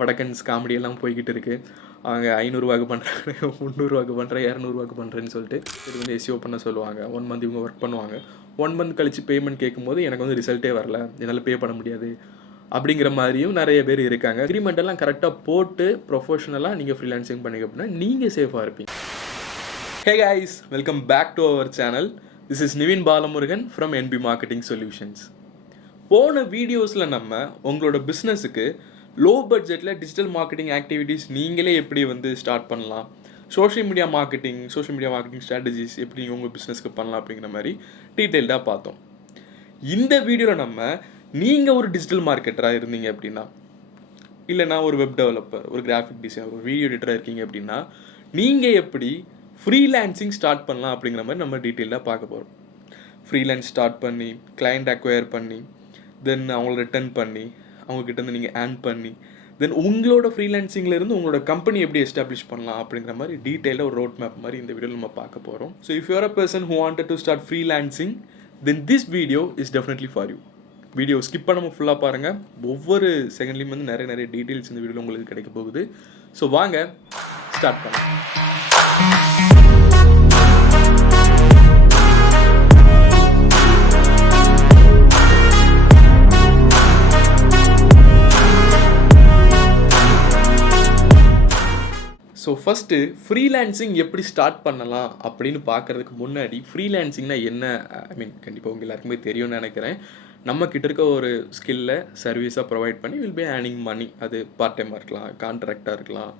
வடக்கன்ஸ் காமெடியெல்லாம் போய்கிட்டு இருக்குது. அவங்க 500 பண்ணுறாங்க, 300 பண்ணுறேன், 200 பண்ணுறேன்னு சொல்லிட்டு இது வந்து எஸ்இஓ பண்ண சொல்லுவாங்க. 1 மந்த் இவங்க ஒர்க் பண்ணுவாங்க. 1 மந்த் கழித்து பேமெண்ட் கேட்கும்போது எனக்கு வந்து ரிசல்ட்டே வரல, என்னால் பே பண்ண முடியாது அப்படிங்கிற மாதிரியும் நிறைய பேர் இருக்காங்க. அக்ரிமெண்ட் எல்லாம் கரெக்டாக போட்டு ப்ரொஃபஷனலாக நீங்கள் ஃப்ரீலான்சிங் பண்ணிக்க அப்படின்னா நீங்கள் சேஃபாக இருப்பீங்க. Hey guys, welcome back to our channel. This is Nivin Balamurugan from NB marketing solutions. போன வீடியோஸில் நம்ம உங்களோட பிஸ்னஸுக்கு லோ பட்ஜெட்டில் டிஜிட்டல் மார்க்கெட்டிங் ஆக்டிவிட்டீஸ் நீங்களே எப்படி வந்து ஸ்டார்ட் பண்ணலாம், சோஷியல் மீடியா மார்க்கெட்டிங் ஸ்ட்ராட்டஜிஸ் எப்படி நீங்கள் உங்கள் பிஸ்னஸ்க்கு பண்ணலாம் அப்படிங்கிற மாதிரி டீட்டெயில்டாக பார்த்தோம். இந்த வீடியோவில் நம்ம நீங்கள் ஒரு டிஜிட்டல் மார்க்கெட்டராக இருந்தீங்க அப்படின்னா, இல்லைனா ஒரு வெப் டெவலப்பர், ஒரு கிராஃபிக் டிசைனர், ஒரு வீடியோ எடிட்டராக இருக்கீங்க அப்படின்னா நீங்கள் எப்படி ஃப்ரீலான்சிங் ஸ்டார்ட் பண்ணலாம் அப்படிங்கிற மாதிரி நம்ம டீட்டெயிலாக பார்க்க போகிறோம். ஃப்ரீலான்ஸ் ஸ்டார்ட் பண்ணி கிளைண்ட் அக்வயர் பண்ணி தென் அவங்கள ரிட்டர்ன் பண்ணி அவங்கக்கிட்டேருந்து நீங்கள் ஏர்ன் பண்ணி தென் உங்களோட ஃப்ரீலான்சிங்லேருந்து உங்களோட கம்பெனி எப்படி எஸ்டாப்ளிஷ் பண்ணலாம் அப்படிங்கிற மாதிரி டீட்டெயிலாக ஒரு ரோட் மேப் மாதிரி இந்த வீடியோவில் நம்ம பார்க்க போகிறோம். So if you're a person who wanted to start freelancing then this video is definitely for you. Video skip பண்ணாமல் ஃபுல்லாக பாருங்கள். ஒவ்வொரு செகண்ட்லேயும் வந்து நிறைய டீட்டெயில்ஸ் இந்த வீடியோவில் உங்களுக்கு கிடைக்க போகுது. ஸோ வாங்க ஸ்டார்ட் பண்ணலாம். ஸோ ஃபஸ்ட்டு ஃப்ரீலான்சிங் எப்படி ஸ்டார்ட் பண்ணலாம் அப்படின்னு பார்க்குறதுக்கு முன்னாடி ஃப்ரீலான்சிங்னா என்ன, கண்டிப்பாக உங்கள் எல்லாருக்குமே தெரியும்னு நினைக்கிறேன். நம்மக்கிட்ட இருக்க ஒரு ஸ்கில்லை சர்வீஸாக ப்ரொவைட் பண்ணி வில் பி ஏர்னிங் மணி. அது பார்ட் டைமாக இருக்கலாம், கான்ட்ராக்டாக இருக்கலாம்,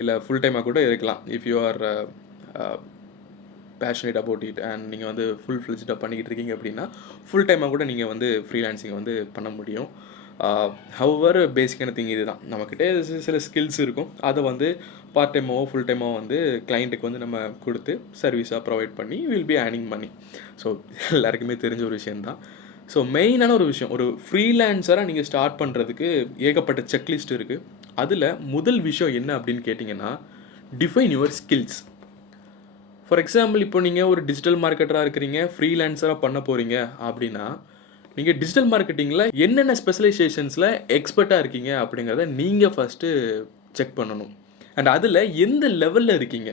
இல்லை ஃபுல் டைமாக கூட இருக்கலாம். If you R passionate about it and நீங்கள் வந்து ஃபுல் ஃப்ளெஜ்டாக பண்ணிக்கிட்டு இருக்கீங்க அப்படின்னா ஃபுல் டைமாக கூட நீங்கள் வந்து ஃப்ரீலான்சிங் வந்து பண்ண முடியும். ஹவர் பேசிக்கான திங் இது தான். நம்மக்கிட்ட சில ஸ்கில்ஸ் இருக்கும், அதை வந்து பார்ட் டைமாவோ ஃபுல் டைமாவோ வந்து கிளைண்ட்டுக்கு வந்து நம்ம கொடுத்து சர்வீஸாக ப்ரொவைட் பண்ணி will be earning money. So எல்லாருக்குமே தெரிஞ்ச ஒரு விஷயந்தான். ஸோ மெயினான ஒரு விஷயம், ஒரு ஃப்ரீலான்சராக நீங்கள் ஸ்டார்ட் பண்ணுறதுக்கு ஏகப்பட்ட செக்லிஸ்ட் இருக்குது. அதில் முதல் விஷயம் என்ன அப்படின்னு கேட்டிங்கன்னா, define your skills. For example, இப்போ நீங்கள் ஒரு டிஜிட்டல் மார்க்கெட்டராக இருக்கிறீங்க, ஃப்ரீலான்சராக பண்ண போகிறீங்க அப்படின்னா நீங்கள் டிஜிட்டல் மார்க்கெட்டிங்கில் என்னென்ன ஸ்பெஷலைசேஷன்ஸில் எக்ஸ்பர்ட்டாக இருக்கீங்க அப்படிங்கிறத நீங்கள் ஃபஸ்ட்டு செக் பண்ணணும். அண்ட் அதில் எந்த லெவலில் இருக்கீங்க.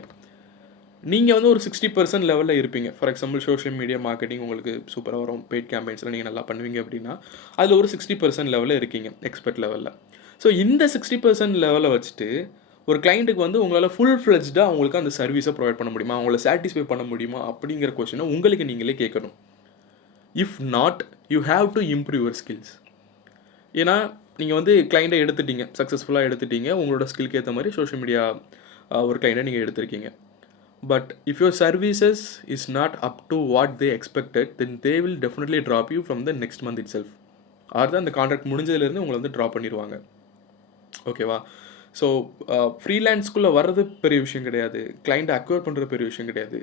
நீங்கள் வந்து ஒரு 60% லெவலில் இருப்பீங்க. For example, social media marketing உங்களுக்கு சூப்பராக வரும், பெய்ட் கேம்பெயின்ஸில் நீங்கள் நல்லா பண்ணுவீங்க அப்படின்னா அதில் ஒரு 60% லெவலில் இருக்கீங்க, எக்ஸ்பர்ட் லெவலில். ஸோ இந்த 60% லெவலில் வச்சுட்டு ஒரு கிளைண்ட்டுக்கு வந்து உங்களால் ஃபுல் ஃப்ளெஜ்டாக அவங்களுக்கு அந்த சர்வீஸை ப்ரொவைட் பண்ண முடியுமா, அவங்கள சாட்டிஸ்ஃபை பண்ண முடியுமா அப்படிங்கிற கொஸ்டினை உங்களுக்கு நீங்களே கேட்கணும். If not, you have to improve your skills. ஏன்னா நீங்கள் வந்து கிளைண்ட்டை எடுத்துட்டீங்க, சக்ஸஸ்ஃபுல்லாக எடுத்துட்டீங்க, உங்களோட ஸ்கில்க்கு ஏற்ற மாதிரி சோஷியல் மீடியா ஒரு கிளைண்ட்டை நீங்கள் எடுத்திருக்கீங்க. But if your services is not up to what they expected then they will definitely drop you from the next month itself. Or தான் அந்த கான்ட்ராக்ட் முடிஞ்சதுலேருந்து உங்களை வந்து ட்ராப் பண்ணிடுவாங்க. ஓகேவா? ஸோ ஃப்ரீலான்ஸ்குள்ளே வர்றது பெரிய விஷயம் கிடையாது, கிளைண்ட்டை அக்வயர் பண்ணுறது பெரிய விஷயம் கிடையாது.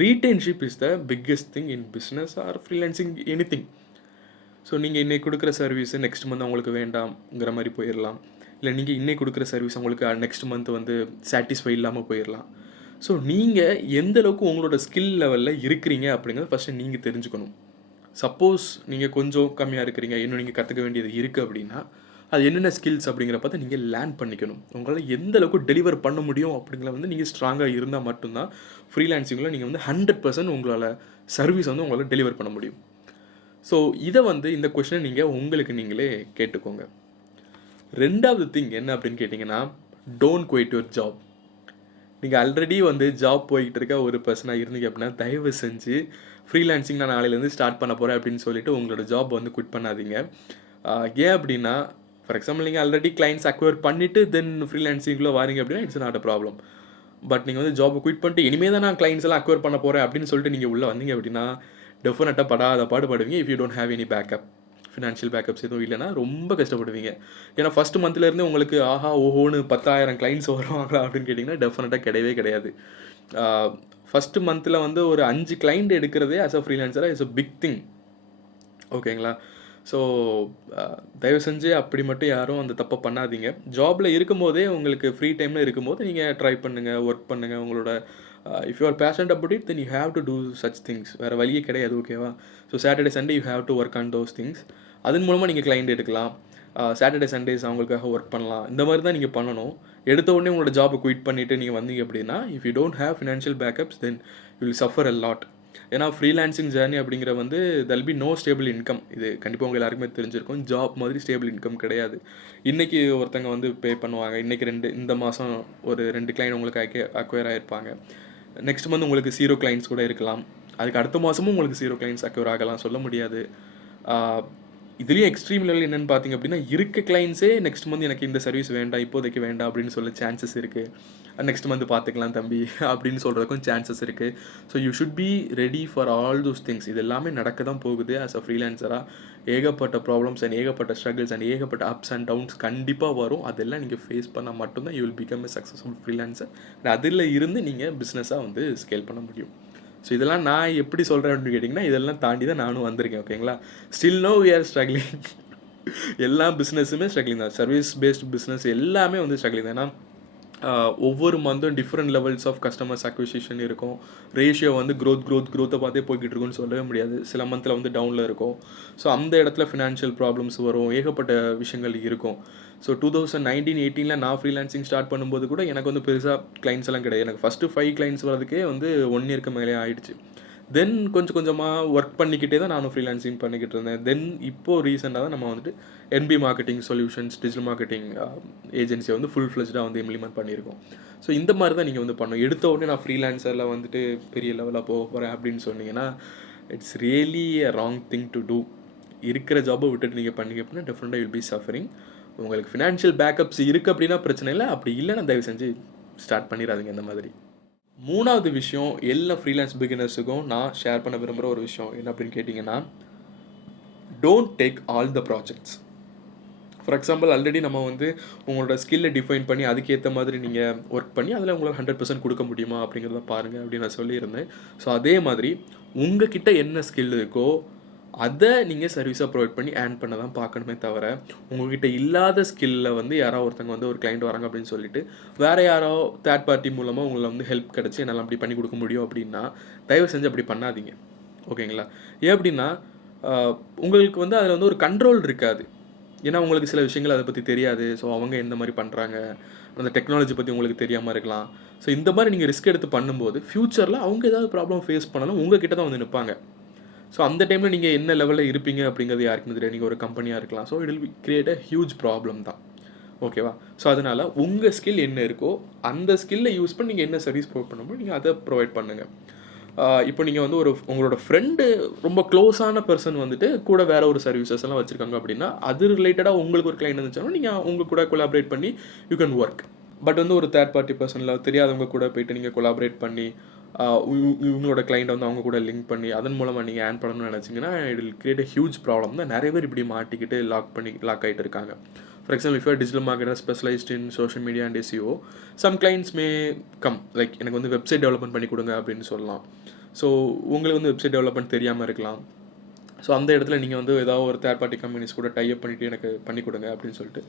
Retainership is the biggest thing in business or freelancing anything. ஸோ நீங்கள் இன்னைக்கு கொடுக்குற சர்வீஸு நெக்ஸ்ட் மந்த் அவங்களுக்கு வேண்டாம்ங்கிற மாதிரி போயிடலாம். இல்லை நீங்கள் இன்னைக்கு கொடுக்குற சர்வீஸ் அவங்களுக்கு நெக்ஸ்ட் மந்த் வந்து சாட்டிஸ்ஃபை இல்லாமல் போயிடலாம். ஸோ நீங்கள் எந்த அளவுக்கு உங்களோட ஸ்கில் லெவலில் இருக்கிறீங்க அப்படிங்கிறத ஃபஸ்ட்டு நீங்கள் தெரிஞ்சுக்கணும். சப்போஸ் நீங்கள் கொஞ்சம் கம்மியாக இருக்கிறீங்க, இன்னும் நீங்கள் கற்றுக்க வேண்டியது இருக்குது அப்படின்னா அது என்னென்ன ஸ்கில்ஸ் அப்படிங்கிற பார்த்து நீங்கள் லேர்ன் பண்ணிக்கணும். உங்களால் எந்த அளவுக்கு டெலிவர் பண்ண முடியும் அப்படிங்கிற வந்து நீங்கள் ஸ்ட்ராங்காக இருந்தால் மட்டும்தான் ஃப்ரீலான்சிங்கில் நீங்கள் வந்து 100% உங்களால் சர்வீஸ் வந்து உங்களால் டெலிவர் பண்ண முடியும். ஸோ இதை வந்து இந்த கொஸ்டினை நீங்கள் உங்களுக்கு நீங்களே கேட்டுக்கோங்க. ரெண்டாவது திங் என்ன அப்படின்னு கேட்டிங்கன்னா, டோன்ட் குயிட் யுவர் ஜாப். நீங்கள் ஆல்ரெடி வந்து ஜாப் போய்கிட்டு இருக்க ஒரு பர்சனாக இருந்தீங்க அப்படின்னா தயவு செஞ்சு ஃப்ரீலான்சிங் நான் நாளையிலேருந்து ஸ்டார்ட் பண்ண போகிறேன் அப்படின்னு சொல்லிட்டு உங்களோட ஜாப் வந்து குவிட் பண்ணாதீங்க. ஏன் அப்படின்னா, ஃபார் எக்ஸாம்பிள், நீங்கள் ஆல்ரெடி கிளைண்ட்ஸ் அக்வயர் பண்ணிவிட்டு தென் ஃப்ரீலான்சிங்குள்ளே வாரீங்க அப்படின்னா it's not a problem. But நீங்கள் வந்து ஜாப் குவிட் பண்ணிட்டு இனிமேல் தான் நான் கிளைண்ட்ஸ் எல்லாம் அக்வயர் பண்ண போகிறேன் அப்படின்னு சொல்லிட்டு நீங்கள் உள்ளே வந்தீங்க அப்படின்னா டெஃபினட்டாக பாடுபடுவீங்க. If you don't have any backup, financial backups எதுவும் இல்லைன்னா ரொம்ப கஷ்டப்படுவீங்க. ஏன்னா ஃபஸ்ட்டு மந்த்லேருந்து உங்களுக்கு ஆஹா ஓஹோன்னு 10,000 கிளைண்ட்ஸ் வருவாங்களா அப்படின்னு கேட்டிங்கன்னா டெஃபினட்டாக கிடையவே. ஃபஸ்ட்டு மந்தில் வந்து ஒரு 5 கிளைண்ட் எடுக்கிறதே ஆஸ் அ ஃப்ரீலான்சராக இஸ் அ பிக் திங். ஓகேங்களா? ஸோ தயவு செஞ்சு அப்படி மட்டும் யாரும் அந்த தப்பை பண்ணாதீங்க. ஜாபில் இருக்கும்போதே உங்களுக்கு ஃப்ரீ டைமில் இருக்கும்போது நீங்கள் ட்ரை பண்ணுங்கள், ஒர்க் பண்ணுங்கள். உங்களோட if you are passionate about it then you have to do such things. வேறு வழியே கிடையாது. ஓகேவா? So Saturday Sunday you have to work on those things. அதன் மூலமாக நீங்கள் கிளைண்ட் எடுக்கலாம். சாட்டர்டே சண்டேஸ் அவங்களுக்காக ஒர்க் பண்ணலாம். இந்த மாதிரி தான் நீங்கள் பண்ணணும். எடுத்த உடனே உங்களோட ஜாபை குயிட் பண்ணிவிட்டு நீங்கள் வந்தீங்க அப்படின்னா, if you don't have financial backups then you will suffer a lot. ஏன்னா ஃப்ரீலான்சிங் ஜேர்னி அப்படிங்கிற வந்து தெல் பி நோ ஸ்டேபிள் இன்கம். இது கண்டிப்பாக உங்கள் எல்லாருக்குமே தெரிஞ்சிருக்கும். ஜாப் மாதிரி ஸ்டேபிள் இன்கம் கிடையாது. இன்றைக்கி ஒருத்தங்க வந்து பே பண்ணுவாங்க, இன்றைக்கி இந்த மாதம் ஒரு 2 கிளைண்ட் உங்களுக்கு அக்வயர் ஆகிருப்பாங்க. நெக்ஸ்ட் மந்த் உங்களுக்கு 0 கிளைண்ட்ஸ் கூட இருக்கலாம். அதுக்கு அடுத்த மாதமும் உங்களுக்கு 0 கிளைண்ட்ஸ் அக்வயர் ஆகலாம், சொல்ல முடியாது. இதுலேயும் எக்ஸ்ட்ரீம் லெவல் என்னென்னு பார்த்தீங்க அப்படின்னா, இருக்க கிளைண்ட்ஸே நெக்ஸ்ட் மந்த் எனக்கு இந்த சர்வீஸ் வேண்டாம், இப்போதைக்கு வேண்டாம் அப்படின்னு சொல்ல சான்சஸ் இருக்குது. நெக்ஸ்ட் மந்த் பார்த்துக்கலாம் தம்பி அப்படின்னு சொல்கிறதுக்கும் சான்சஸ் இருக்குது. So you should be ready for all those things. இது எல்லாமே நடக்க தான் போகுது. ஆஸ் அ ஃப்ரீலான்சராக ஏகப்பட்ட ப்ராப்ளம்ஸ் அண்ட் ஏகப்பட்ட ஸ்ட்ரகிள்ஸ் அண்ட் ஏகப்பட்ட அப்ஸ் அண்ட் டவுன்ஸ் கண்டிப்பாக வரும். அதெல்லாம் நீங்கள் ஃபேஸ் பண்ணால் மட்டும்தான் you will become a successful freelancer. அதில் இருந்து நீங்கள் பிஸ்னஸாக வந்து ஸ்கேல் பண்ண முடியும். ஸோ இதெல்லாம் நான் எப்படி சொல்கிறேன் அப்படின்னு கேட்டிங்கன்னா, இதெல்லாம் தாண்டி தான் நானும் வந்திருக்கேன். ஓகேங்களா? Still no we are struggling. எல்லா பிஸ்னஸுமே ஸ்ட்ரகிளிங் தான். சர்வீஸ் பேஸ்ட் பிஸ்னஸ் எல்லாமே வந்து ஸ்ட்ரகிளிங் தான். ஏன்னா ஒவ்வொரு மந்த்தும் different levels of customers acquisition இருக்கும். ரேஷியோ வந்து க்ரோத்தை பார்த்தே போய்கிட்டு இருக்குன்னு சொல்லவே முடியாது. சில மந்தில் வந்து டவுனில் இருக்கும். ஸோ அந்த இடத்துல ஃபினான்ஷியல் ப்ராப்ளம்ஸ் வரும், ஏகப்பட்ட விஷயங்கள் இருக்கும். ஸோ 2019-18 நான் ஃப்ரீலான்சிங் ஸ்டார்ட் பண்ணும்போது கூட எனக்கு வந்து பெருசாக கிளைண்ட்ஸ் எல்லாம் கிடையாது. எனக்கு ஃபஸ்ட்டு 5 கிளைண்ட்ஸ் வரதுக்கே வந்து 1 இயருக்கு மேலே ஆகிடுச்சு. தென் கொஞ்சம் கொஞ்சமாக ஒர்க் பண்ணிக்கிட்டே தான் நானும் ஃப்ரீலான்சிங் பண்ணிக்கிட்டு இருந்தேன். தென் இப்போது ரீசெண்டாக தான் நம்ம வந்துட்டு NP marketing solutions digital marketing ஏஜென்சியை வந்து ஃபுல் ஃப்ளெஜ்டாக வந்து இம்ப்ளிமெண்ட் பண்ணியிருக்கோம். ஸோ இந்த மாதிரி தான் நீங்கள் வந்து பண்ணணும். எடுத்த உடனே நான் ஃப்ரீலான்சரில் வந்துட்டு பெரிய லெவலாக போக போகிறேன் அப்படின்னு சொன்னீங்கன்னா, it's really a wrong thing to do. இருக்கிற ஜாபை விட்டுட்டு நீங்கள் பண்ணீங்க அப்படின்னா டெஃபினட்டாக வில் பி சஃபரிங். உங்களுக்கு ஃபினான்ஷியல் பேக்கப்ஸ் இருக்குது அப்படின்னா பிரச்சனை இல்லை. அப்படி இல்லைன்னா தயவு செஞ்சு ஸ்டார்ட் பண்ணிடாதீங்க இந்த மாதிரி. 3வது விஷயம், எல்லா ஃப்ரீலான்ஸ் பிகினர்ஸுக்கும் நான் ஷேர் பண்ண விரும்புகிற ஒரு விஷயம் என்ன அப்படின்னு கேட்டிங்கன்னா, don't take all the projects. For example, already நம்ம வந்து உங்களோட ஸ்கில்லை டிஃபைன் பண்ணி அதுக்கேற்ற மாதிரி நீங்கள் ஒர்க் பண்ணி அதில் உங்களால் 100% கொடுக்க முடியுமா அப்படிங்கிறத பாருங்கள் அப்படின்னு நான் சொல்லியிருந்தேன். ஸோ அதே மாதிரி உங்ககிட்ட என்ன ஸ்கில் இருக்கோ அதை நீங்கள் சர்வீஸாக ப்ரொவைட் பண்ணி ஏர்ன் பண்ண தான் பார்க்கணுமே தவிர, உங்கள்கிட்ட இல்லாத ஸ்கில்லில் வந்து யாரோ ஒருத்தங்க வந்து ஒரு கிளைண்ட் வராங்க அப்படின்னு சொல்லிட்டு வேறு யாரோ தேர்ட் பார்ட்டி மூலமாக உங்களை வந்து ஹெல்ப் கிடச்சி என்னால் அப்படி பண்ணி கொடுக்க முடியும் அப்படின்னா தயவு செஞ்சு அப்படி பண்ணாதீங்க. ஓகேங்களா? ஏன் அப்படின்னா உங்களுக்கு வந்து அதில் வந்து ஒரு கண்ட்ரோல் இருக்காது. ஏன்னா உங்களுக்கு சில விஷயங்கள் அதை பற்றி தெரியாது. ஸோ அவங்க எந்த மாதிரி பண்ணுறாங்க, அந்த டெக்னாலஜி பற்றி உங்களுக்கு தெரியாமல் இருக்கலாம். ஸோ இந்த மாதிரி நீங்கள் ரிஸ்க் எடுத்து பண்ணும்போது ஃப்யூச்சரில் அவங்க ஏதாவது ப்ராப்ளம் ஃபேஸ் பண்ணாலும் உங்ககிட்ட தான் வந்து நிற்பாங்க. ஸோ அந்த டைமில் நீங்கள் என்ன லெவலில் இருப்பீங்க அப்படிங்கிறது யாருக்குமே தெரியாது. நீங்கள் ஒரு கம்பெனியாக இருக்கலாம். So it will create a huge problem தான். ஓகேவா? ஸோ அதனால் உங்கள் ஸ்கில் என்ன இருக்கோ அந்த ஸ்கில்லை யூஸ் பண்ணி நீங்கள் என்ன சர்வீஸ் ப்ரொவைட் பண்ணணுமோ நீங்கள் அதை ப்ரொவைட் பண்ணுங்கள். இப்போ நீங்கள் வந்து உங்களோட ஃப்ரெண்டு ரொம்ப க்ளோஸான பர்சன் வந்துட்டு கூட வேறு ஒரு சர்வீசஸ் எல்லாம் வச்சுருக்காங்க அப்படின்னா அது ரிலேட்டடாக உங்களுக்கு ஒரு கிளைண்ட் இருந்துச்சுன்னா நீங்கள் உங்கள் கூட கொலாபரேட் பண்ணி யூ கேன் ஒர்க். பட் வந்து ஒரு தேர்ட் பார்ட்டி பர்சனில் தெரியாதவங்க கூட போய்ட்டு நீங்கள் கொலாபரேட் பண்ணி இவங்களோட கிளைண்ட் வந்து அவங்க கூட லிங்க் பண்ணி அதன் மூலமாக நீங்கள் ஏர்ன் பண்ணணும்னு நினச்சிங்கன்னா it will create a huge problem தான். நிறைய பேர் இப்படி மாட்டிக்கிட்டு லாக் ஆகிட்டு இருக்காங்க. For example, if you are digital marketer specialised in social media and SEO, some clients may come like எனக்கு வந்து வெப்சைட் டெவலப்மெண்ட் பண்ணி கொடுங்க அப்படின்னு சொல்லலாம். ஸோ உங்களுக்கு வந்து வெப்சைட் டெவலப்மெண்ட் தெரியாமல் இருக்கலாம். ஸோ அந்த இடத்துல நீங்கள் வந்து ஏதாவது ஒரு தேர்ட் பார்ட்டி கம்பெனிஸ் கூட டைப் பண்ணிவிட்டு எனக்கு பண்ணி கொடுங்க அப்படின்னு சொல்லிட்டு.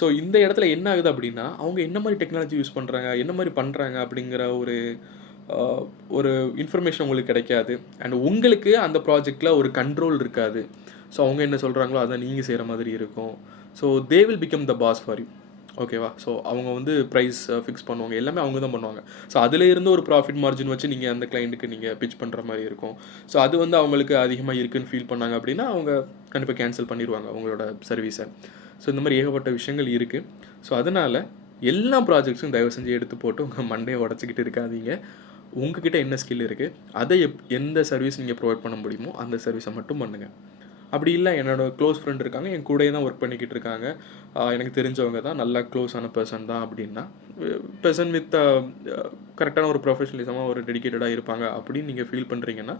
ஸோ இந்த இடத்துல என்ன ஆகுது அப்படின்னா அவங்க என்ன மாதிரி டெக்னாலஜி யூஸ் பண்ணுறாங்க, என்ன மாதிரி பண்ணுறாங்க அப்படிங்கிற ஒரு இன்ஃபர்மேஷன் உங்களுக்கு கிடைக்காது. அண்ட் உங்களுக்கு அந்த ப்ராஜெக்டில் ஒரு கண்ட்ரோல் இருக்காது. ஸோ அவங்க என்ன சொல்கிறாங்களோ அதை நீங்கள் செய்கிற மாதிரி இருக்கும். So they will become the boss for you. ஓகேவா? ஸோ அவங்க வந்து ப்ரைஸ் ஃபிக்ஸ் பண்ணுவாங்க, எல்லாமே அவங்க தான் பண்ணுவாங்க. ஸோ அதில் இருந்து ஒரு ப்ராஃபிட் மார்ஜின் வச்சு நீங்கள் அந்த கிளைண்ட்டுக்கு நீங்கள் பிச் பண்ணுற மாதிரி இருக்கும். ஸோ அது வந்து அவங்களுக்கு அதிகமாக இருக்குன்னு ஃபீல் பண்ணாங்க அப்படின்னா அவங்க கண்டிப்பாக கேன்சல் பண்ணிடுவாங்க அவங்களோட சர்வீஸை. ஸோ இந்த மாதிரி ஏகப்பட்ட விஷயங்கள் இருக்குது. ஸோ அதனால் எல்லா ப்ராஜெக்ட்ஸும் தயவு செஞ்சு எடுத்து போட்டு உங்கள் மண்டையை உடச்சிக்கிட்டு இருக்காதீங்க. உங்ககிட்ட என்ன ஸ்கில் இருக்குது அதை எந்த சர்வீஸ் நீங்கள் ப்ரொவைட் பண்ண முடியுமோ அந்த சர்வீஸை மட்டும் பண்ணுங்கள். அப்படி இல்லை, என்னோடய க்ளோஸ் ஃப்ரெண்ட் இருக்காங்க, என் கூடயே தான் ஒர்க் பண்ணிக்கிட்டு இருக்காங்க, எனக்கு தெரிஞ்சவங்க தான், நல்லா க்ளோஸான பர்சன் தான் அப்படின்னா, பர்சன் வித் கரெக்டான ஒரு ப்ரொஃபஷனலிசமாக ஒரு டெடிக்கேட்டடாக இருப்பாங்க அப்படின்னு நீங்கள் ஃபீல் பண்ணுறீங்கன்னா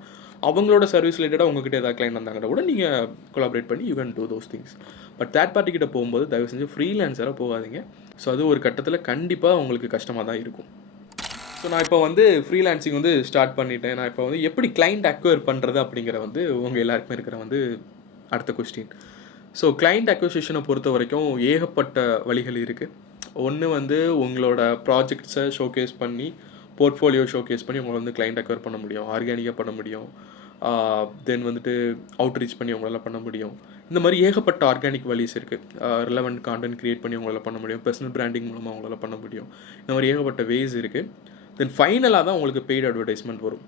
அவங்களோட சர்வீஸ் ரிலேட்டடாக உங்ககிட்ட ஏதாவது கிளைண்ட் வந்தாங்கன்னா கூட நீங்கள் கொலாபரேட் பண்ணி you can do those things. But third party கிட்ட போகும்போது தயவு செஞ்சு ஃப்ரீலான்ஸராக போகாதீங்க. ஸோ அது ஒரு கட்டத்தில் கண்டிப்பாக உங்களுக்கு கஷ்டமாக தான் இருக்கும். ஸோ நான் இப்போ வந்து ஃப்ரீலான்சிங் வந்து ஸ்டார்ட் பண்ணிட்டேன். நான் இப்போ வந்து எப்படி கிளைண்ட் அக்வயர் பண்ணுறது அப்படிங்கிற வந்து உங்கள் எல்லாருக்குமே இருக்கிற வந்து அடுத்த கொஸ்டின். ஸோ கிளைண்ட் அக்விசிஷனை பொறுத்த வரைக்கும் ஏகப்பட்ட வழிகள் இருக்குது. ஒன்று வந்து உங்களோட ப்ராஜெக்ட்ஸை ஷோகேஸ் பண்ணி போர்ட்ஃபோலியோ ஷோகேஸ் பண்ணி உங்களை வந்து கிளைண்ட் அக்வயர் பண்ண முடியும், ஆர்கானிக்காக பண்ண முடியும். தென் வந்துட்டு அவுட்ரீச் பண்ணி உங்களால் பண்ண முடியும். இந்த மாதிரி ஏகப்பட்ட ஆர்கானிக் வழிஸ் இருக்குது. ரிலவெண்ட் கான்டென்ட் க்ரியேட் பண்ணி உங்களால் பண்ண முடியும். பர்சனல் பிராண்டிங் மூலமாக உங்களால் பண்ண முடியும். இந்த மாதிரி ஏகப்பட்ட வேஸ் இருக்குது. தென் ஃபைனலாக தான் உங்களுக்கு பெய்டு அட்வர்டைஸ்மெண்ட் வரும்.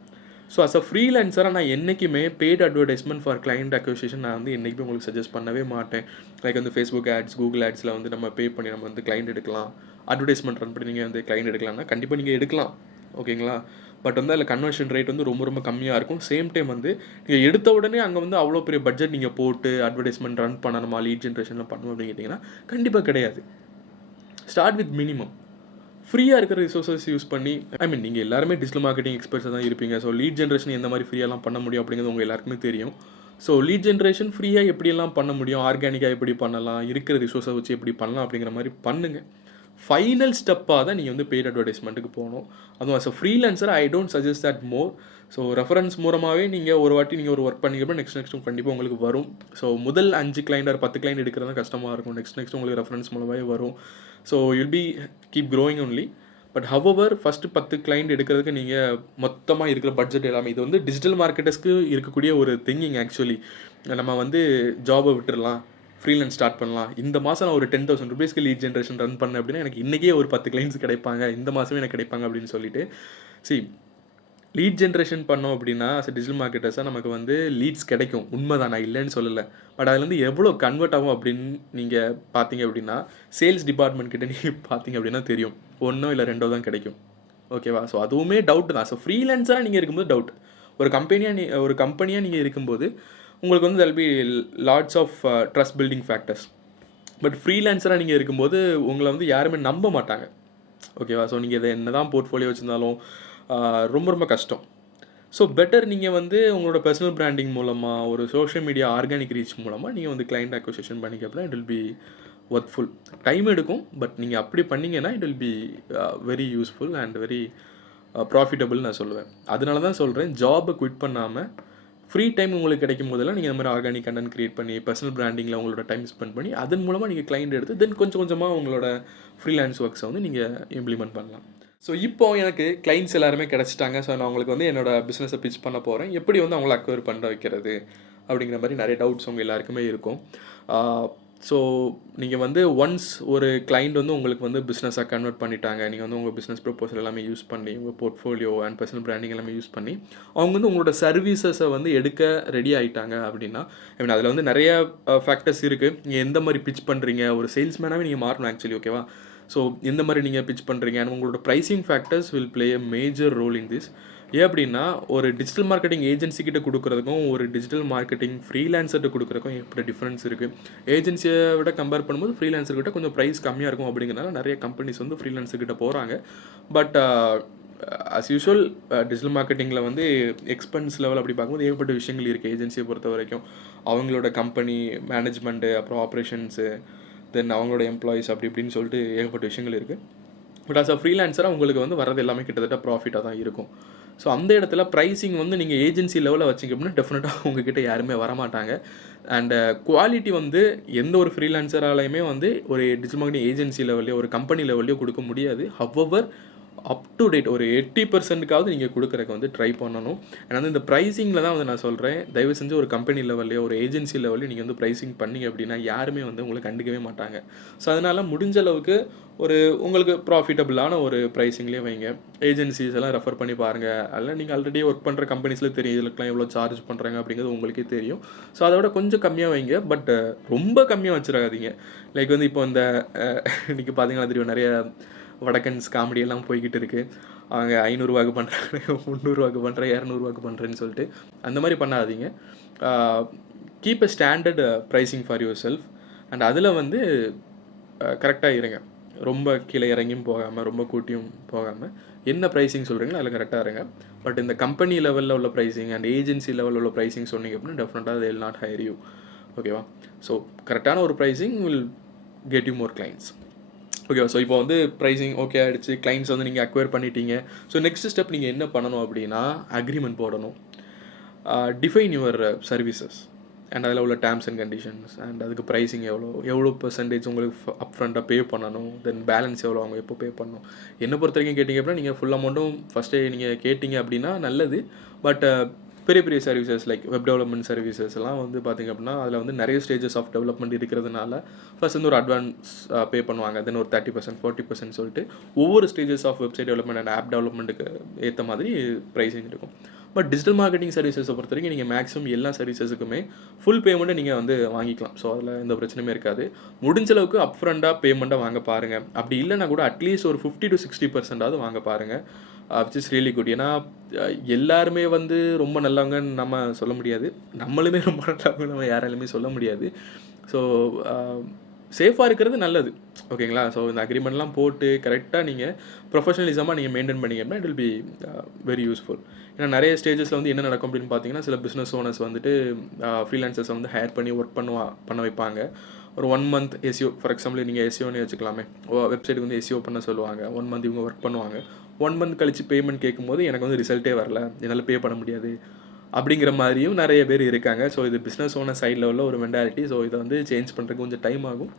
ஸோ அஸ் அ ஃப்ரீலான்சராக நான் என்றைக்குமே paid advertisement for client acquisition நான் வந்து என்றைக்குமே உங்களுக்கு சஜஸ்ட் பண்ணவே மாட்டேன். லைக் வந்து ஃபேஸ்புக் ஆட்ஸ், கூகுள் ஆட்ஸில் வந்து நம்ம பே பண்ணி நம்ம வந்து கிளைண்ட் எடுக்கலாம், அட்வர்டைஸ்மெண்ட் ரன் பண்ணி நீங்கள் வந்து கிளைண்ட் எடுக்கலாம்னா கண்டிப்பாக நீங்கள் எடுக்கலாம், ஓகேங்களா. பட் வந்து அதில் கன்வர்ஷன் ரேட் வந்து ரொம்ப ரொம்ப கம்மியாக இருக்கும். சேம் டைம் வந்து நீங்கள் எடுத்த உடனே அங்கே வந்து அவ்வளோ பெரிய பட்ஜெட் நீங்கள் போட்டு அட்வர்டைஸ்மெண்ட் ரன் பண்ணணுமா, லீட் ஜென்ரேஷனில் பண்ணணும் அப்படின்னு கேட்டிங்கன்னா கண்டிப்பாக கிடையாது. Start with minimum. ஃப்ரீயாக இருக்கிற ரிசோர்ஸஸ் யூஸ் பண்ணி, நீங்கள் எல்லாருமே டிஜிட்டல் மார்க்கெட்டிங் எக்ஸ்பர்ட்ஸாக தான் இருப்பீங்க. ஸோ லீட் ஜென்ரேஷன் எந்த மாதிரி ஃப்ரீயாலாம் பண்ண முடியும் அப்படிங்கிறது உங்கள் எல்லாருக்குமே தெரியும். ஸோ லீட் ஜென்ரேஷன் ஃப்ரீயாக எப்படியெல்லாம் பண்ண முடியும், ஆர்கானிக்காக எப்படி பண்ணலாம், இருக்கிற ரிசோர்ஸை வச்சு எப்படி பண்ணலாம் அப்படிங்கிற மாதிரி பண்ணுங்கள். ஃபைனல் ஸ்டெப்பாக தான் நீங்கள் வந்து பெய்ட் அட்வர்டைஸ்மெண்ட்டுக்கு போகணும். அதுவும் as a freelancer I don't suggest that more. So reference மூலமாகவே நீங்கள் ஒரு வாட்டி நீங்கள் ஒரு ஒர்க் பண்ணிக்கிறப்ப நெக்ஸ்ட் கண்டிப்பாக உங்களுக்கு வரும். ஸோ முதல் 5 கிளைண்ட் ஒரு 10 கிளைண்ட் எடுக்கிறது தான் கஷ்டமாக இருக்கும். நெக்ஸ்ட் உங்களுக்கு ரெஃபரன்ஸ் மூலமாகவே வரும். So you'll be keep growing only. But however first 10 client எடுக்கிறதுக்கு நீங்கள் மொத்தமாக இருக்கிற பட்ஜெட் எல்லாமே, இது வந்து டிஜிட்டல் மார்க்கெட்டர்ஸ்க்கு இருக்கக்கூடிய ஒரு திங்கிங். ஆக்சுவலி நம்ம வந்து ஜாபை விட்டுடலாம், ஃப்ரீலான்ஸ் ஸ்டார்ட் பண்ணலாம். இந்த மாதம் நான் ஒரு 10,000 rupeesக்கு லீட் ஜென்ரேஷன் ரன் பண்ணேன் அப்படின்னா எனக்கு இன்றைக்கே ஒரு 10 கிளைண்ட்ஸ் கிடைப்பாங்க, இந்த மாதமே எனக்கு கிடைப்பாங்க அப்படின்னு சொல்லிட்டு லீட் ஜென்ரேஷன் பண்ணோம் அப்படின்னா டிஜிட்டல் மார்க்கெட்டர்ஸாக நமக்கு வந்து லீட்ஸ் கிடைக்கும், உண்மைதான், நான் இல்லைன்னு சொல்லலை. பட் அதுலேருந்து எவ்வளோ கன்வெர்ட் ஆகும் அப்படின்னு நீங்கள் பார்த்தீங்க அப்படின்னா சேல்ஸ் டிபார்ட்மெண்ட் கிட்ட நீங்கள் பார்த்தீங்க அப்படின்னா தெரியும், 1 இல்லை 2 தான் கிடைக்கும், ஓகேவா. ஸோ அதுவுமே டவுட் தான். ஸோ ஃப்ரீலான்ஸராக நீங்கள் இருக்கும்போது டவுட். ஒரு கம்பெனியாக நீங்கள் இருக்கும்போது உங்களுக்கு வந்து there'll be lots of trust building factors. But ஃப்ரீலான்ஸராக நீங்கள் இருக்கும்போது உங்களை வந்து யாருமே நம்ப மாட்டாங்க, ஓகேவா. ஸோ நீங்கள் இதை என்ன தான் போர்ட்ஃபோலியோ வச்சுருந்தாலும் ரொம்ப ரொம்ப கஷ்டம். ஸோ பெட்டர் நீங்கள் வந்து உங்களோட பர்சனல் பிராண்டிங் மூலமாக, ஒரு சோஷியல் மீடியா ஆர்கானிக் ரீச் மூலமாக நீங்கள் வந்து கிளைண்ட் அக்விசிஷன் பண்ணிக்கப்போ it will be worthful. Time எடுக்கும், பட் நீங்கள் அப்படி பண்ணிங்கன்னா it will be very useful and very profitable நான் சொல்லுவேன். அதனால தான் சொல்கிறேன், ஜாபை குவிட் பண்ணாமல் ஃப்ரீ டைம் உங்களுக்கு கிடைக்கும் போதெல்லாம் நீங்கள் இந்த மாதிரி ஆர்கானிக் கண்டென்ட் க்ரியேட் பண்ணி பர்சனல் பிராண்டிங்கில் உங்களோட டைம் ஸ்பெண்ட் பண்ணி அதன் மூலமாக நீங்கள் கிளைண்ட் எடுத்து தென் கொஞ்சம் கொஞ்சமாக உங்களோட ஃப்ரீலான்ஸ் ஒர்க்ஸை வந்து நீங்கள் இம்ப்ளிமெண்ட் பண்ணலாம். ஸோ இப்போ எனக்கு கிளைண்ட்ஸ் எல்லாருமே கிடச்சிட்டாங்க. ஸோ நான் உங்களுக்கு வந்து என்னோடய பிஸ்னஸை பிச் பண்ண போகிறேன், எப்படி வந்து அவங்கள அக்வயர் பண்ண வைக்கிறது அப்படிங்கிற மாதிரி நிறைய டவுட்ஸ் உங்கள் எல்லாருக்குமே இருக்கும். ஸோ நீங்கள் வந்து ஒன்ஸ் ஒரு கிளைண்ட் வந்து உங்களுக்கு வந்து பிஸ்னஸாக கன்வெர்ட் பண்ணிட்டாங்க, நீங்கள் வந்து உங்கள் பிஸ்னஸ் ப்ரொபோசல் எல்லாமே யூஸ் பண்ணி, உங்கள் போர்ட்ஃபோலியோ அண்ட் பர்சனல் பிராண்டிங் எல்லாமே யூஸ் பண்ணி அவங்க வந்து உங்களோட சர்வீசஸை வந்து எடுக்க ரெடி ஆகிட்டாங்க அப்படின்னா, அதில் வந்து நிறைய ஃபேக்டர்ஸ் இருக்குது. நீங்கள் எந்த மாதிரி பிச் பண்ணுறீங்க, ஒரு சேல்ஸ்மேனாகவே நீங்கள் மாறணும் ஆக்சுவலி, ஓகேவா. ஸோ எந்த மாதிரி நீங்கள் பிச் பண்ணுறீங்க அண்ட் உங்களோட pricing factors will play a major role in this. ஏன் அப்படின்னா ஒரு டிஜிட்டல் மார்க்கெட்டிங் ஏஜென்சி கிட்ட கொடுக்குறதுக்கும் ஒரு டிஜிட்டல் மார்க்கெட்டிங் ஃப்ரீலான்சர்கிட்ட கொடுக்குறதுக்கும் எப்படி டிஃப்ரென்ஸ் இருக்குது. ஏஜென்சியை விட கம்பேர் பண்ணும்போது ஃப்ரீலான்சர்கிட்ட கொஞ்சம் ப்ரைஸ் கம்மியாக இருக்கும். அப்படிங்கிறனால நிறைய கம்பெனிஸ் வந்து ஃப்ரீலான்சர்கிட்ட போகிறாங்க. பட் அஸ் யூஷுவல் டிஜிட்டல் மார்க்கெட்டிங்கில் வந்து எக்ஸ்பென்ஸ் லெவல் அப்படி பார்க்கும்போது ஏகப்பட்ட விஷயங்கள் இருக்குது. ஏஜென்சியை பொறுத்த வரைக்கும் அவங்களோட கம்பெனி மேனேஜ்மெண்ட்டு, அப்புறம் ஆப்ரேஷன்ஸு, தென் அவங்களோட எம்ப்ளாயிஸ், அப்படி இப்படின்னு சொல்லிட்டு ஏகப்பட்ட விஷயங்கள் இருக்குது. பட் அஸ் அ ஃப்ரீலான்சராக உங்களுக்கு வந்து வரது எல்லாமே கிட்டத்தட்ட ப்ராஃபிட்டாக தான் இருக்கும். ஸோ அந்த இடத்துல ப்ரைஸிங் வந்து நீங்கள் ஏஜென்சி லெவலில் வச்சிங்க அப்படின்னா டெஃபினட்டாக உங்ககிட்ட யாருமே வரமாட்டாங்க. அண்ட் குவாலிட்டி வந்து எந்த ஒரு ஃப்ரீலான்சராலையுமே வந்து ஒரு டிஜிட்டல் மார்க்கெட்டிங் ஏஜென்சி லெவல்லையோ ஒரு கம்பெனி லெவல்லையோ கொடுக்க முடியாது. ஹவவர் அப் டு டேட் ஒரு 80%க்காவது நீங்கள் கொடுக்குறக்கு வந்து ட்ரை பண்ணணும். ஏன்னா வந்து இந்த ப்ரைஸிங்கில் தான் வந்து நான் சொல்கிறேன், தயவு செஞ்சு ஒரு கம்பெனி லெவல்லையோ ஒரு ஏஜென்சி லெவல்லையோ நீங்கள் வந்து ப்ரைஸிங் பண்ணிங்க அப்படின்னா யாருமே வந்து உங்களை கண்டுக்கவே மாட்டாங்க. ஸோ அதனால் முடிஞ்ச அளவுக்கு ஒரு உங்களுக்கு ப்ராஃபிட்டபிளான ஒரு ப்ரைஸிங்லேயே வைங்க. ஏஜென்சிஸ் எல்லாம் ரெஃபர் பண்ணி பாருங்கள். அதில் நீங்கள் ஆல்ரெடி ஒர்க் பண்ணுற கம்பெனிஸில் தெரியும் இதுலக்கெலாம் எவ்வளோ சார்ஜ் பண்ணுறாங்க அப்படிங்கிறது உங்களுக்கே தெரியும். ஸோ அதை விட கொஞ்சம் கம்மியாக வைங்க, பட் ரொம்ப கம்மியாக வச்சிடாதீங்க. லைக் வந்து இப்போ இந்த இன்றைக்கி பார்த்தீங்கன்னா தெரியும், நிறைய வடக்கன்ஸ் காமெடியெல்லாம் போய்கிட்டு இருக்குது. அவங்க 500 பண்ணுறாங்க, 300 பண்ணுறேன், 200 பண்ணுறேன்னு சொல்லிட்டு அந்த மாதிரி பண்ணாதீங்க. Keep a standard pricing for your self. And அதில் வந்து கரெக்டாக இருங்க. ரொம்ப கீழே இறங்கியும் போகாமல் ரொம்ப கூட்டியும் போகாமல் என்ன ப்ரைஸிங் சொல்கிறீங்களோ அதில் கரெக்டாக இருங்க. பட் இந்த கம்பெனி லெவலில் உள்ள ப்ரைஸிங் அண்ட் ஏஜென்சி லெவலில் உள்ள ப்ரைஸிங் சொன்னீங்க அப்படின்னா டெஃபினட்டாக they will not hire you, ஓகேவா. ஸோ கரெக்டான ஒரு pricing will get you more clients, ஓகேவா. ஸோ இப்போ வந்து ப்ரைஸிங் ஓகே ஆகிடுச்சு, கிளைண்ட்ஸ் வந்து நீங்கள் அக்வயர் பண்ணிட்டீங்க. ஸோ நெக்ஸ்ட் ஸ்டெப் நீங்கள் என்ன பண்ணணும் அப்படின்னா அக்ரிமெண்ட் போடணும். டிஃபைன் யுவர் சர்வீசஸ் அண்ட் அதில் உள்ள டேர்ம்ஸ் அண்ட் கண்டிஷன்ஸ் அண்ட் அதுக்கு ப்ரைஸிங் எவ்வளோ பர்சன்டேஜ் உங்களுக்கு அப் ஃப்ரண்ட்டாக பே பண்ணணும், தென் பேலன்ஸ் எவ்வளோ அவங்க எப்போ பே பண்ணணும். என்னை பொறுத்த வரைக்கும் கேட்டிங்க அப்படின்னா நீங்கள் ஃபுல் அமௌண்ட்டும் ஃபஸ்ட்டே நீங்கள் கேட்டிங்க அப்படின்னா நல்லது. பட் பெரிய பெரிய services like web development services எல்லாம் வந்து பார்த்திங்க அப்படின்னா அதில் வந்து நிறைய ஸ்டேஜஸ் ஆஃப் டெவலப்மெண்ட் இருக்கிறதுனால ஃபர்ஸ்ட் வந்து ஒரு அட்வான்ஸ் பே பண்ணுவாங்க, தென் ஒரு 30% 40% சொல்லிட்டு ஒவ்வொரு stages of website development and app டெவலப்மெண்ட்டுக்கு ஏற்ற மாதிரி ப்ரைஸிங் இருக்கும். பட் டிஜிட்டல் மார்க்கெட்டிங் சர்வீசஸை பொறுத்த வரைக்கும் நீங்கள் மேக்ஸிமம் எல்லா சர்வீசஸுக்குமே ஃபுல் பேமெண்ட்டை நீங்கள் வந்து வாங்கிக்கலாம். ஸோ அதில் எந்த பிரச்சனையுமே இருக்காது. முடிஞ்ச அளவுக்கு அப்ஃப்ரண்டாக பேமெண்ட்டாக வாங்க பாருங்கள். அப்படி இல்லைனா கூட அட்லீஸ்ட் ஒரு 50 to 60% வாங்க பாருங்கள். Which is really good. ஏன்னா எல்லாருமே வந்து ரொம்ப நல்லவங்கன்னு நம்ம சொல்ல முடியாது, நம்மளுமே ரொம்ப நல்லவங்க நம்ம யாராலுமே சொல்ல முடியாது. ஸோ சேஃபாக இருக்கிறது நல்லது, ஓகேங்களா? ஸோ இந்த அக்ரிமெண்ட்லாம் போட்டு கரெக்டாக நீங்கள் ப்ரொஃபஷனலிசமாக நீங்கள் மெயின்டைன் பண்ணிங்கன்னா it will be very useful. ஏன்னா நிறைய ஸ்டேஜஸில் வந்து என்ன நடக்கும் அப்படின்னு பார்த்தீங்கன்னா, சில பிஸ்னஸ் ஓனர்ஸ் வந்துட்டு ஃப்ரீலான்சர்ஸை வந்து ஹையர் பண்ணி ஒர்க் பண்ண வைப்பாங்க. ஒரு 1 month எஸ்இஓ, ஃபார் எக்ஸாம்பிள் நீங்கள் எஸ்இஓன்னு வச்சுக்கலாமே, வெப்சைட் வந்து எஸ்இஓ பண்ண சொல்லுவாங்க. 1 month இவங்க ஒர்க் பண்ணுவாங்க. 1 month கழிச்சு பேமெண்ட் கேட்கும்போது எனக்கு வந்து ரிசல்ட்டே வரல, என்னால் பே பண்ண முடியாது அப்படிங்கிற மாதிரியும் நிறைய பேர் இருக்காங்க. ஸோ இது பிஸ்னஸ் ஓனர் சைடில் உள்ள ஒரு மென்டாலிட்டி. ஸோ இதை வந்து சேஞ்ச் பண்ணுறதுக்கு கொஞ்சம் டைம் ஆகும்.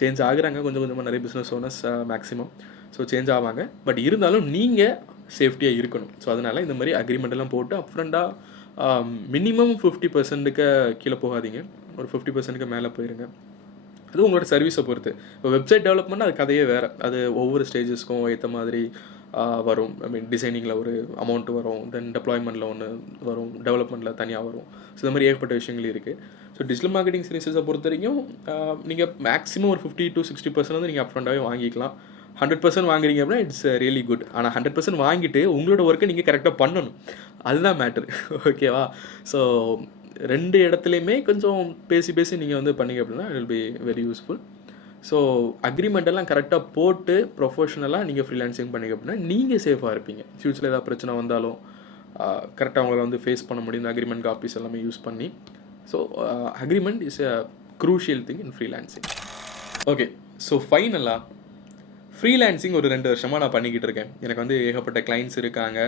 சேஞ்ச் ஆகுறாங்க கொஞ்சம் கொஞ்சமாக நிறைய business owners maximum. So change ஆவாங்க. பட் இருந்தாலும் நீங்கள் சேஃப்டியாக இருக்கணும். ஸோ அதனால் இந்த மாதிரி அக்ரிமெண்ட்டெல்லாம் போட்டு அப்ஃப்ரண்டாக மினிமம் 50%க்கு கீழே போகாதீங்க, ஒரு 50%க்கு மேலே போயிருங்க. அது உங்களோட சர்வீஸை பொறுத்து. இப்போ வெப்சைட் டெவலப்மெண்ட் அது கதையே வேறு, அது ஒவ்வொரு ஸ்டேஜஸ்க்கும் ஏற்ற மாதிரி வரும். ஐ மீன் டிசைனிங்கில் ஒரு அமௌண்ட் வரும், தென் டெப்ளாய்மெண்ட்டில் ஒன்று வரும், டெவலப்மெண்ட்டில் தனியாக வரும். ஸோ இந்த மாதிரி ஏகப்பட்ட விஷயங்கள் இருக்குது. ஸோ டிஜிட்டல் மார்க்கெட்டிங் சர்வீசஸை பொறுத்த வரைக்கும் நீங்கள் மேக்ஸிமம் ஒரு 50 to 60% வந்து நீங்கள் அப்ஃப்ரண்டாகவே வாங்கிக்கலாம். 100% வாங்குறீங்க அப்படின்னா இட்ஸ் ரியலி குட். ஆனால் 100% வாங்கிட்டு உங்களோட ஒர்க்கை நீங்கள் கரெக்டாக பண்ணணும், அதுதான் மேட்ரு, ஓகேவா? ஸோ 2 இடத்துலையுமே கொஞ்சம் பேசி நீங்கள் வந்து பண்ணிங்க அப்படின்னா it will be very useful. So அக்ரிமெண்ட்டெல்லாம் கரெக்டாக போட்டு ப்ரொஃபஷனலாக நீங்கள் ஃப்ரீலான்சிங் பண்ணிங்க அப்படின்னா நீங்கள் சேஃபாக இருப்பீங்க. ஃப்யூச்சரில் ஏதாவது பிரச்சனை வந்தாலும் கரெக்டாக அவங்கள வந்து ஃபேஸ் பண்ண முடியும் இந்த அக்ரிமெண்ட் காப்பீஸ் எல்லாமே யூஸ் பண்ணி. So agreement is a crucial thing in freelancing. Okay, so ஃபைனலாக ஃப்ரீலான்சிங் ஒரு 2 வருஷமாக நான் பண்ணிக்கிட்டு இருக்கேன். எனக்கு வந்து ஏகப்பட்ட கிளைண்ட்ஸ் இருக்காங்க.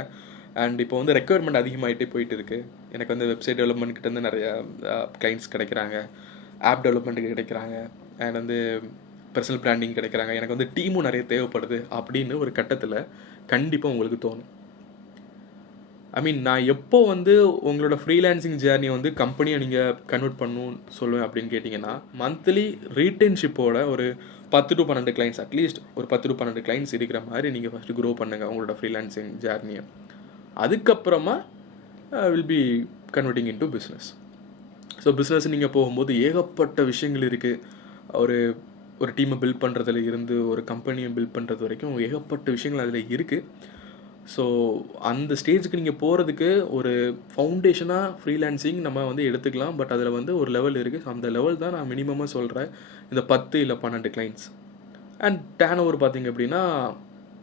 அண்ட் இப்போ வந்து ரெக்யர்மெண்ட் அதிகமாகிட்டே போயிட்டு இருக்குது. எனக்கு வந்து வெப்சைட் டெவலப்மெண்ட்கிட்டேருந்து நிறைய கிளைண்ட்ஸ் கிடைக்கிறாங்க, ஆப் டெவலப்மெண்ட்டுக்கு கிடைக்கிறாங்க, அண்ட் வந்து பர்சனல் பிராண்டிங் கிடைக்கிறாங்க. எனக்கு வந்து டீமும் நிறைய தேவைப்படுது அப்படின்னு ஒரு கட்டத்தில் கண்டிப்பாக உங்களுக்கு தோணும். ஐ மீன் நான் எப்போ வந்து உங்களோட ஃப்ரீலான்சிங் ஜேர்னியை வந்து கம்பெனியை நீங்கள் கன்வெர்ட் பண்ணணும்னு சொல்லுவேன் அப்படின்னு கேட்டிங்கன்னா, மந்த்லி ரீட்டென்ஷிப்போட ஒரு 10 to 12 கிளைண்ட்ஸ், அட்லீஸ்ட் ஒரு 10 to 12 கிளைண்ட்ஸ் இருக்கிற மாதிரி நீங்கள் ஃபஸ்ட்டு க்ரோ பண்ணுங்கள் உங்களோட ஃப்ரீலான்சிங் ஜேர்னியை. அதுக்கப்புறமா will be converting into business. So business நீங்கள் போகும்போது ஏகப்பட்ட விஷயங்கள் இருக்குது. ஒரு டீமை பில்ட் பண்ணுறதுல இருந்து ஒரு கம்பெனியை பில்ட் பண்ணுறது வரைக்கும் ஏகப்பட்ட விஷயங்கள் அதில் இருக்குது. ஸோ அந்த ஸ்டேஜுக்கு நீங்கள் போகிறதுக்கு ஒரு ஃபவுண்டேஷனாக ஃப்ரீலான்சிங் நம்ம வந்து எடுத்துக்கலாம். பட் அதில் வந்து ஒரு லெவல் இருக்குது. ஸோ அந்த லெவல் தான் நான் மினிமமாக சொல்கிறேன், இந்த 10 இல்லை 12 கிளைண்ட்ஸ். அண்ட் டேர்ன் ஓவர் பார்த்திங்க அப்படின்னா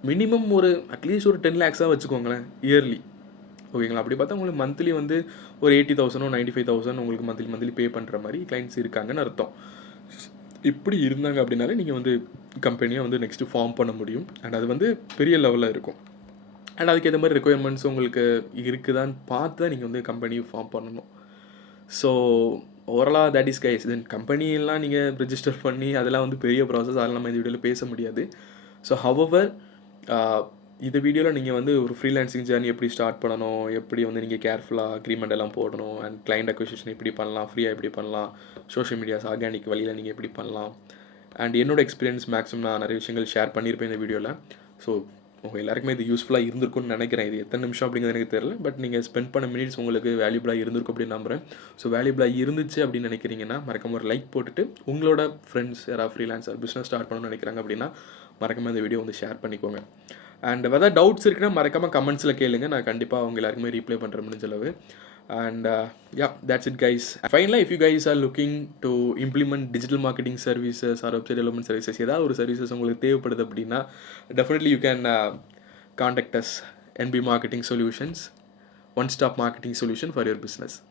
மினிமம் ஒரு அட்லீஸ்ட் ஒரு 10 lakhs வச்சுக்கோங்களேன் இயர்லி, ஓகேங்களா? அப்படி பார்த்தா உங்களுக்கு மந்த்லி வந்து ஒரு 80,000 95,000 உங்களுக்கு மந்த்லி பே பண்ணுற மாதிரி கிளைண்ட்ஸ் இருக்காங்கன்னு அர்த்தம். இப்படி இருந்தாங்க அப்படின்னாலே நீங்கள் வந்து கம்பெனியை வந்து நெக்ஸ்ட்டு ஃபார்ம் பண்ண முடியும். அண்ட் அது வந்து பெரிய லெவலில் இருக்கும். அண்ட் அதுக்கேற்ற மாதிரி ரெக்குயர்மெண்ட்ஸ் உங்களுக்கு இருக்குதான்னு பார்த்து தான் நீங்கள் வந்து கம்பெனியை ஃபார்ம் பண்ணணும். ஸோ ஓவராலாக தட் இஸ் கைஸ். தென் கம்பெனியெல்லாம் நீங்கள் ரிஜிஸ்டர் பண்ணி அதெல்லாம் வந்து பெரிய ப்ராசஸ், அதெல்லாம் நம்ம இந்த வீடியோவில் பேச முடியாது. ஸோ ஹவவர் இந்த வீடியோவில் நீங்கள் வந்து ஒரு ஃப்ரீலான்சிங் ஜேர்னி எப்படி ஸ்டார்ட் பண்ணணும், எப்படி வந்து நீங்கள் கேர்ஃபுல்லாக அக்ரிமெண்ட் எல்லாம் போடணும், அண்ட் கிளைண்ட் அக்விசிஷன் எப்படி பண்ணலாம், ஃப்ரீயாக எப்படி பண்ணலாம், சோஷியல் மீடியாஸ் ஆர்கானிக் வழியில் நீங்கள் எப்படி பண்ணலாம், அண்ட் என்னோட எக்ஸ்பீரியன்ஸ் மேக்ஸிமம் நான் நிறைய விஷயங்கள் ஷேர் பண்ணியிருப்பேன் இந்த வீடியோவில். ஸோ உங்கள் எல்லாருக்குமே இது யூஸ்ஃபுல்லாக இருந்திருக்கும்னு நினைக்கிறேன். இது எத்தனை நிமிஷம் அப்படிங்கிறது எனக்கு தெரியல, பட் நீங்கள் ஸ்பெண்ட் பண்ண மினிட்ஸ் உங்களுக்கு வேல்யூபிளாக இருந்திருக்கும் அப்படின்னு நம்புகிறேன். ஸோ வேல்யூபிளாக இருந்துச்சு அப்படின்னு நினைக்கிறீங்கன்னா மறக்காம ஒரு லைக் போட்டுட்டு உங்களோட ஃப்ரெண்ட்ஸ் யாராவது ஃப்ரீலான்சர் பிஸ்னஸ் ஸ்டார்ட் பண்ணணும்னு நினைக்கிறாங்க அப்படின்னா மறக்காம இந்த வீடியோ வந்து ஷேர் பண்ணிக்கோங்க. அண்ட் வெதர் டவுட்ஸ் இருக்குன்னா மறக்காமல் கமெண்ட்ஸில் கேளுங்க, நான் கண்டிப்பாக அவங்க எல்லாருக்குமே ரீப்ளை பண்ணுற முடிஞ்சளவு. And yeah, that's it guys. Finally, if you guys are looking to implement digital marketing services or website development services, ஏதாவது ஒரு சர்வீசஸ் உங்களுக்கு தேவைப்படுது அப்படின்னா definitely you can contact us. NB Marketing Solutions, one stop marketing solution for your business.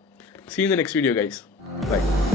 See you in the next video guys. Bye.